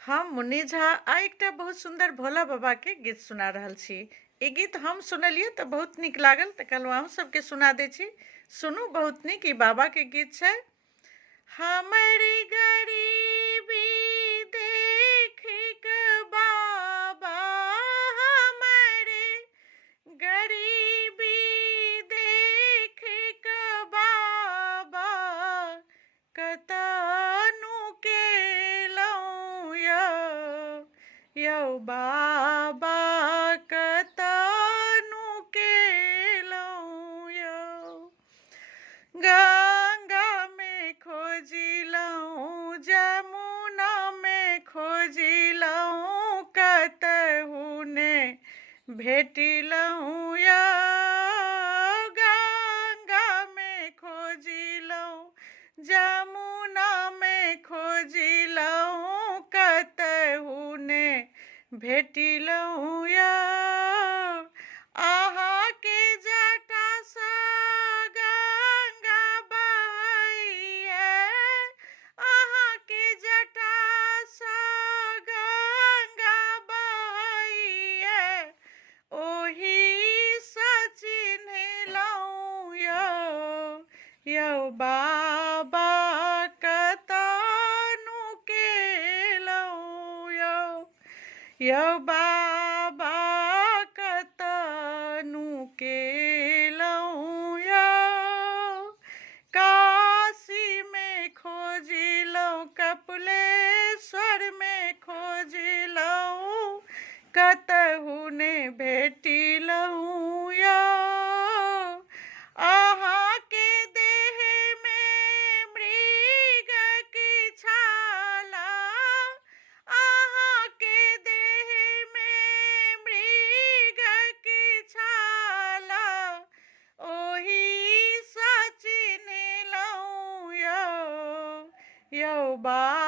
हम मुन्नी झा आ एकटा बहुत सुंदर भोला बाबा के गीत सुना रहल छी। ई गीत हम सुनलियै तऽ बहुत नीक लागल, तऽ कहलहुँ अहूँ सबके सुना दै छी। सुनू, बहुत नीक ई बाबा के गीत छै। हमारी गरीबी देख के बाबा, हमारे गरीबी देख के बाबा, कतनु केलहुँ यौ बाबा, कतनु केलहुँ यौ। गंगा में खोजिलहुँ, जमुना में खोजिलहुँ, कतहु ने भेटिलहुँ यौ। गंगा में खोजिलहुँ, जमुना में खोजिलहुँ, कतहु ने भेटिलहुँ यौ। अहाँके जटासँ गंगा बहैये, अहाँके जटासँ गंगा बहैये, ओहीसँ चिन्हलहुँ यौ बाबा, कतनु केलहुँ यौ बाबा, कतनु केलहुँ यौ। काशी में खोजिलहुँ, कपिलेश्वर में खोजिलहुँ, कतहु ने भेटिलहुँ यौ। अहाँके देह में मृगक छाला, अहाँके देह में मृगक छाला, ओहीसँ चिन्हलहुँ यौ बाबा,